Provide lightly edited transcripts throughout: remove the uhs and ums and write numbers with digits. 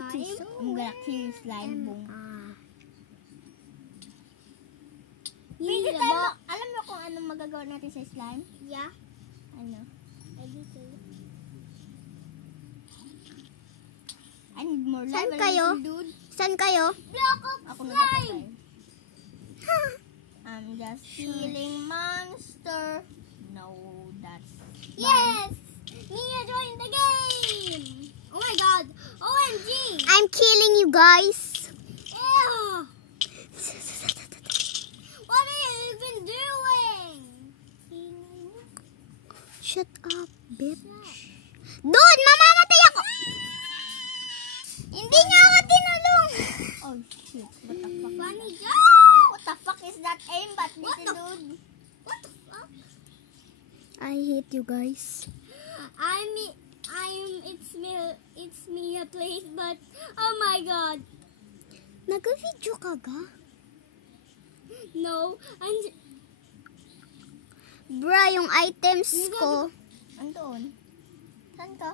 slime. I'm gonna kill slime. Boom. Pwede Alam mo kung anong magagawa natin sa slime? Yeah. Ano? Everything. I need more Saan lava, kayo? dude. Saan kayo? Block of Ako slime! nagpapatay. I'm just killing monster. No, that's Yes! Mia joined the game! Oh my god! OMG! I'm killing you guys! Ew! What are you even doing? Shut up, bitch. Dude, mamamatay ako! Hindi niya ako tinulong! oh shit. What the fuck? Funny joke! What the fuck is that aimbot, dude? What the fuck? I hate you guys. It's me a place, but oh my god. Nag-video ka ga? No, Bra, yung items ko. Andoon. Saan ka?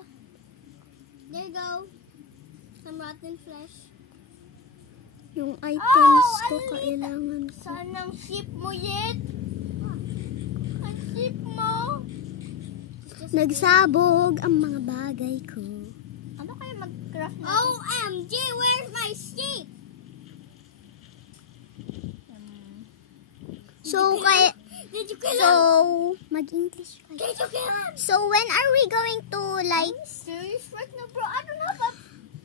there you go. Some rotten flesh. Yung items ko Alin? kailangan ko. Saan ang ship mo yet? Ang ship mo? Nagsabog ang mga bagay ko. Ano kaya mag-craft natin? OMG, where's my sheep? So, Did you kill him? so, mag-English kayo. Did you kill him? So, when are we going to, like, Serious right now, bro? I don't know.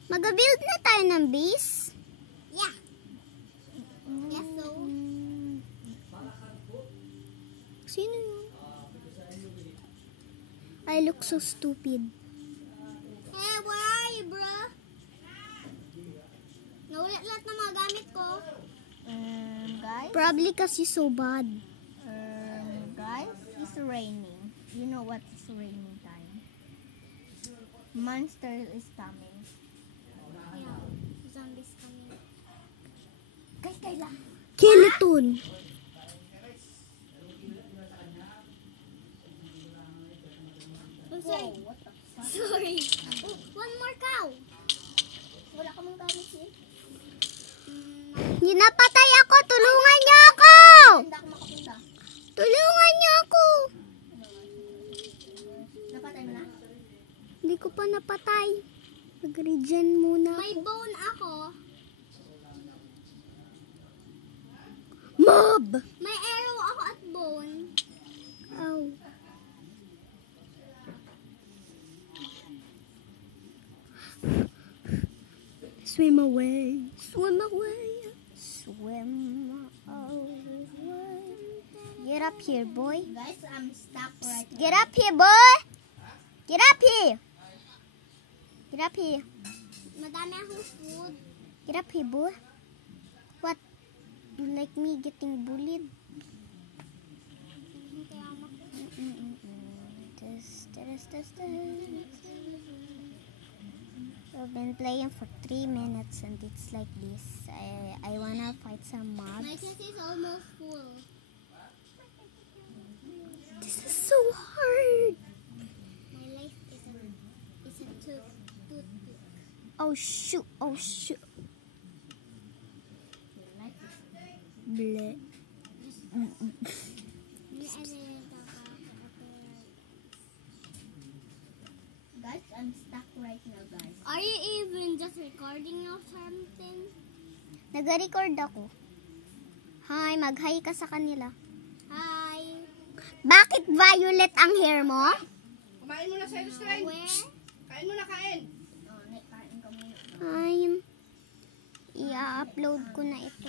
mag-build na tayo ng base? Yeah. Yes, so. Sino yun? I look so stupid. Hey, where are you, bro? Naulit lahat ng mga gamit ko. Guys? Probably kasi so bad. Guys, it's raining. You know what is raining time? Monster is coming. Yeah, zombies coming. Guys, Kayla. Skeleton. I'm sorry. Whoa, what the fuck? Sorry. Oh, one more cow. Wala ka mong gamit eh. Napatay ako. Tulungan niyo ako. Hindi ako makapunta. Tulungan niyo ako. Napatay mo na? Hindi ko pa napatay. Mag-regen muna May ako. bone ako. Mob! May arrow ako at bone. Ow. Swim away. Swim away. Swim away. Get up here, boy. Guys, I'm stuck right now. Get up here, boy. Get up here. Get up here. Madami akong food. Get up here, boy. What? You like me getting bullied? Kaya ako. This. We've been playing for 3 minutes and it's like this. I wanna fight some My mobs. chest is almost full. This is so hard. My life is a toothpick. Oh shoot. Oh shoot. Bleh. Guys, I'm stuck right now, guys. Are you even just recording or something? Nag-record ako. Hi, mag-hi ka sa kanila. Hi. Bakit violet ang hair mo? Kumain mo na sa restaurant. Where? Kain mo na, kain. Kain ka muna. Ay, i-upload ko na ito.